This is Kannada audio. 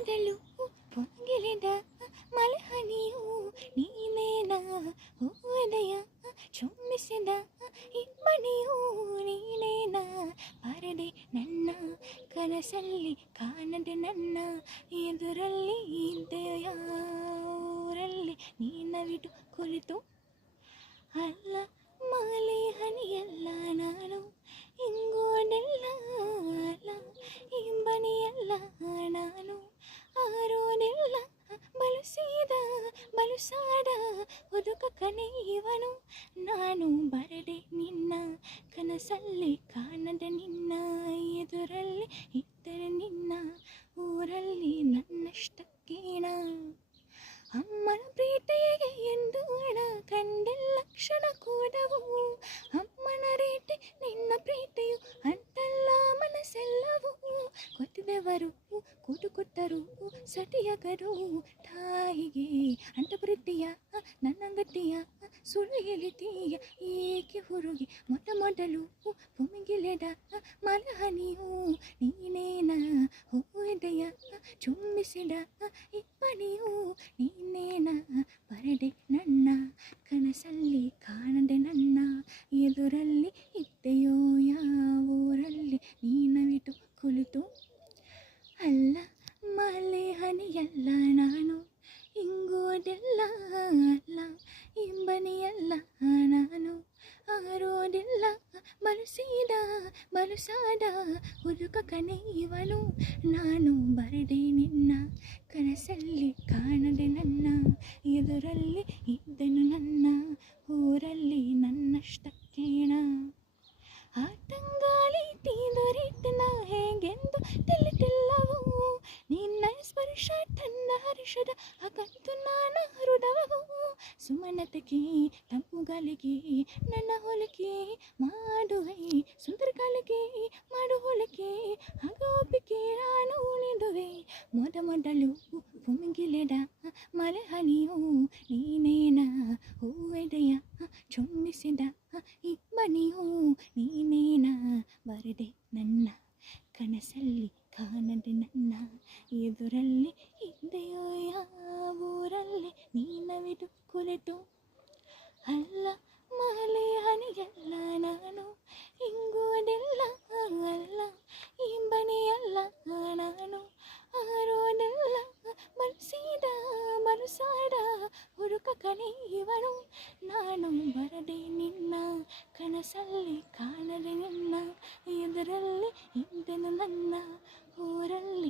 ಮೊದಲು ಪೊಂಗಿಲಿದ ಮಲಹನಿಯು ನೀನೇನ ಉದಯ ಚುಮ್ಮಿಸಿದ ಇಬ್ಬನಿಯು ನೀನೇನ ಪರದೆ ನನ್ನ ಕನಸಲ್ಲಿ ಕಾಣದೆ ನನ್ನ ಎದುರಲ್ಲಿ ಇದ್ದೆಯ ಊರಲ್ಲಿ ನೀನವಿಟ್ಟು ಕುಳಿತು ಅಲ್ಲ ಮಾಲೆ ಹನಿಯಲ್ಲ ನಾನು ಇಂಗೋನೆಲ್ಲ ಅಲ್ಲ ಇಂಬನಿಯಲ್ಲ ನಾನು ಆರೋನೆಲ್ಲ ಬಲುಸೀದ ಬಲುಸಾಡ ಒದುಕ ಕನೆ ಇವನು ನಾನು ಬರದೆ ನಿನ್ನ ಕನಸಲ್ಲಿ ಕಾಣದೆ ನಿನ್ನ ಎದುರಲ್ಲಿ ಇದ್ದರೆ ನಿನ್ನ ಊರಲ್ಲಿ ನನ್ನಷ್ಟಕ್ಕೇನ ಅಮ್ಮನ ಪ್ರೀತಿಗೆ ಎಂದು ಹಣ ಕಂಡೆಲ್ಲ ಕ್ಷಣ ಕೂಡವು ಅಮ್ಮನ ರೀತಿ ನಿನ್ನ ಪ್ರೀತಿಯು ಅಂತಲ್ಲ ಮನಸ್ಸೆಲ್ಲವೂ ಕೊತ್ತಿದೆವರು ಕೂಟು ಕೊಟ್ಟರು ಸಟಿಯಗರು ತಾಯಿಗೆ ಅಂತ ಪ್ರೀತಿಯ ನನ್ನ ಗಟ್ಟಿಯ ಸುಳ್ಳು ಹೇಳಿತೀಯ ಏಕೆ ಹುರುಗಿ ಮೊದಲು ಭೂಮಿಗಿಳೆದ ಮಲಹನಿಯು ನೀನೇನ ಹೂದಯ ಚುಂಬಿಸಿದ ಇಬ್ಬನಿಯು ನೀನೇನ ಪರದೆ ನನ್ನ ಕನಸಲ್ಲಿ ಕಾಣದೆ ನನ್ನ ಎದುರಲ್ಲಿ ಇದ್ದೆಯೋ ಯಾವೂರಲ್ಲಿ ನೀನವಿಟ್ಟು ಕುಳಿತು ಅಲ್ಲ ಮಲೆ ಹನಿಯಲ್ಲ ನಾನು ಇಂಗೋದೆಲ್ಲ ಅಲ್ಲ ಇಂಬನಿಯಲ್ಲ ನಾನು ಆರೋದಿಲ್ಲ ಬಲುಸೀದ ಬಲುಸಾದ ಹುಡುಕ ಕನೆ ಇವನು ನಾನು ಬರದೆ ನಿನ್ನ ಕನಸಲ್ಲಿ ಕಾಣದೆ ನನ್ನ ಎದುರಲ್ಲಿ ಇದ್ದನು ನನ್ನ ಊರಲ್ಲಿ ನನ್ನಷ್ಟಕ್ಕೇಣ ಆಟಂಗಾಳಿ ತೀದೊರಿತನ ಹೇಗೆಂದು ತಿಳಿತಿಲ್ಲವು ನಿನ್ನ ಸ್ಪರ್ಶ ತನ್ನ ಹರ್ಷದ ಅಕಂತು ನಾನ ಹೃದಯವು ಸುಮನತೆಗೆ ತಂಪುಗಾಲಿಗೆ ನನ್ನ ಹೋಲಿಕೆ ಮಾಡುವೆ ಸುಂದರ ಕಾಲಿಗೆ ಮಾಡು ಹೋಲಿಕೆ ಆಗ ಒಪ್ಪಿಗೆ ನಾನು ನಿಡುವೆ ಮೊದಲು ಭೂಮಿಗಿಳೆದ ಮಲಹನಿಯು ನೀನೇನ ಹೂವೆದೆಯ ಚುಮ್ಮಿಸಿದ ಇಬ್ಬನಿಯು ನೀನೇನ ಬರದೆ ನನ್ನ ಕನಸಲ್ಲಿ ಕಾಣದೆ ನನ್ನ ಎದುರಲ್ಲಿ ಇದ್ದೆಯೋ ಯಾವೂರಲ್ಲಿ ನೀನವಿದು ಕುಳಿತು ಅಲ್ಲ ಮಾಲೆ ಹನಿಯಲ್ಲ ನಾನು ಇಂಗೋದೆಲ್ಲ ಅಲ್ಲ ಇಂಬನಿಯಲ್ಲ ನಾನು ಆರೋನೆಲ್ಲ ಬಲುಸೀದ ಬಲುಸಾಡ ಹುಡುಕ ಕನೆ ಇವನು ನಾನು ಬರದೆ ನಿನ್ನ ಕನಸಲ್ಲಿ ಕಾಣದೆ ನಿನ್ನ ಎದುರಲ್ಲಿ ಇದ್ದನು ನನ್ನ ಊರಲ್ಲಿ